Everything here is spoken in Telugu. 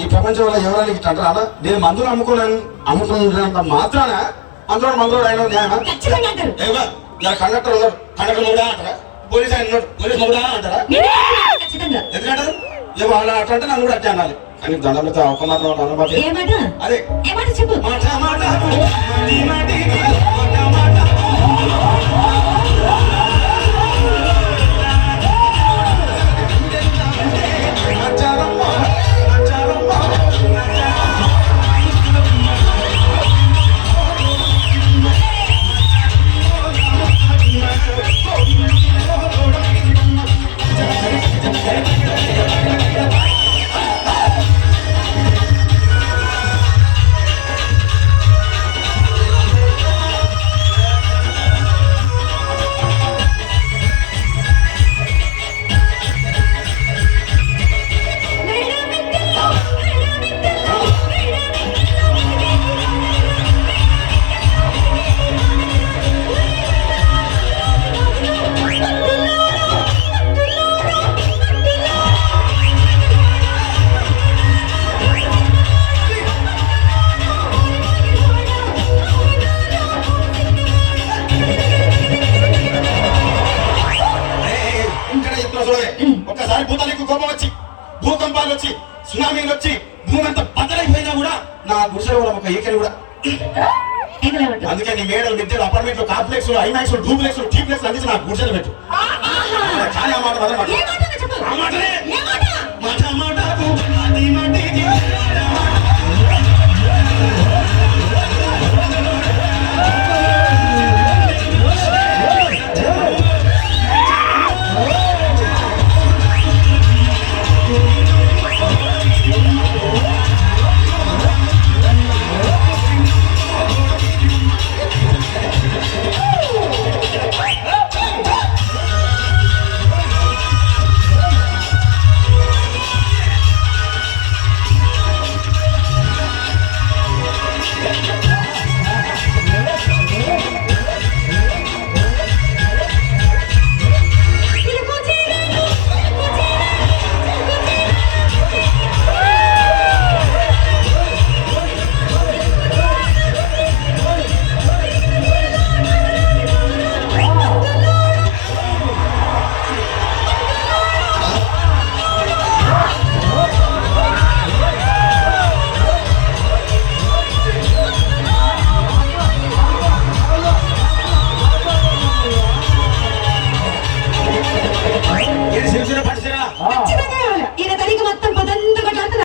ఈ ప్రపంచంలో ఎవరైనా ఇట్లా అంటారా? నేను మందులు అమ్ముకున్నంత మాత్రాన మందులో ఆయన కండక్టర్ కండక్టర్ కూడా అంటారా? పోలీస్ ఆయన పోలీస్ మొగుడా అంటారా? ఎందుకంటారు? ఏమో అలా అట్లా నన్ను కూడా అట్టే అనాలి. కానీ దండంతో ఒక మాత్రం అదే ఒక్కసారి భూతానికి కోపం వచ్చి భూకంపాలు వచ్చి సునామీలు వచ్చి భూమి అంతా బద్దలైపోయినా కూడా నా గుడిసెలో ఒక ఏకని కూడా. అందుకే నీ మేడలు మిద్దెలు అపార్ట్మెంట్ లో కాంప్లెక్స్ ఐమాక్స్ డూప్లెక్స్ టీప్లెక్స్ అందించి నా గుడిసెలు పెట్టు. కానీ ఆ మాట మాట